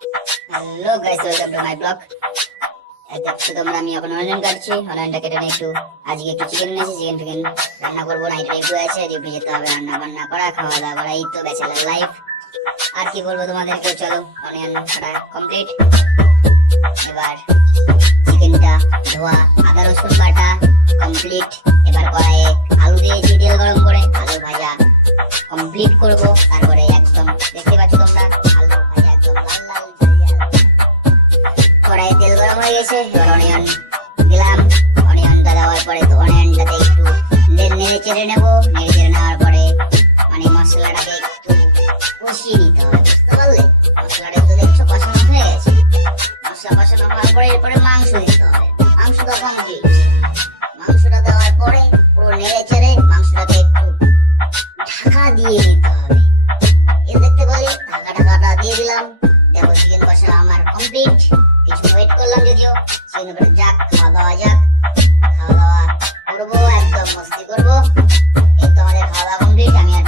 Hello guys, welcome to my blog. দেখছো তোমরা, আমি এখন অনিয়ন কাটছি। অনিয়নটা কেটে নিয়ে আজকে একটু চিকেন নিয়েছি। চিকেন ফিকেন রান্না করবো, নাইটে একটু আছে, ডিউটি যেতে হবে, রান্না বান্না করা, খাওয়া দাওয়া করা, এই তো ব্যাচেলার লাইফ। আর কি বলবো তোমাদেরকে, চলো অনিয়ন কাটা কমপ্লিট। এবার চিকেনটা ধোয়া, আদা রসুন বাটা কমপ্লিট। এবার কড়াইয়ে আলু দিয়েছি, তেল গরম করে আলু ভাজা কমপ্লিট করব। তারপরে একদম দেখতে পাচ্ছ তোমরা, আলু ভাজা একদম লাল লাল কড়াইয়ে তেল গরম হয়ে গেছে। এবার অনিয়ন দিলাম। অনিয়নটা দেওয়ার পরে তো অনিয়নটাতে একটু নেড়ে চেড়ে নেবো। নেড়ে চেড়ে নেওয়ার পরে মানে মশলাটাকে একটু কষিয়ে নিতে হবে, বুঝতে পারলে? মশলাটা তো দেখছো কষানো হয়ে গেছে। মশলা কষানো হওয়ার পরে এরপরে মাংস দিতে হবে। মাংসটা কমপ্লিট। মাংসটা দেওয়ার পরে পুরো নেড়ে চেড়ে মাংসটাকে একটু ঢাকা দিয়ে দিতে হবে। এই দেখতে পারি ঢাকাটা দিয়ে দিলাম। দেখো চিকেন কষা আমার কমপ্লিট। কিছু ওয়েট করলাম, যদিও চিকেন উপরে যাক, খাওয়া দাওয়া যাক। খাওয়া দাওয়া করবো, একদম মস্তি করবো। এই তো আমাদের খাওয়া দাওয়া কমপ্লিট। আমি আর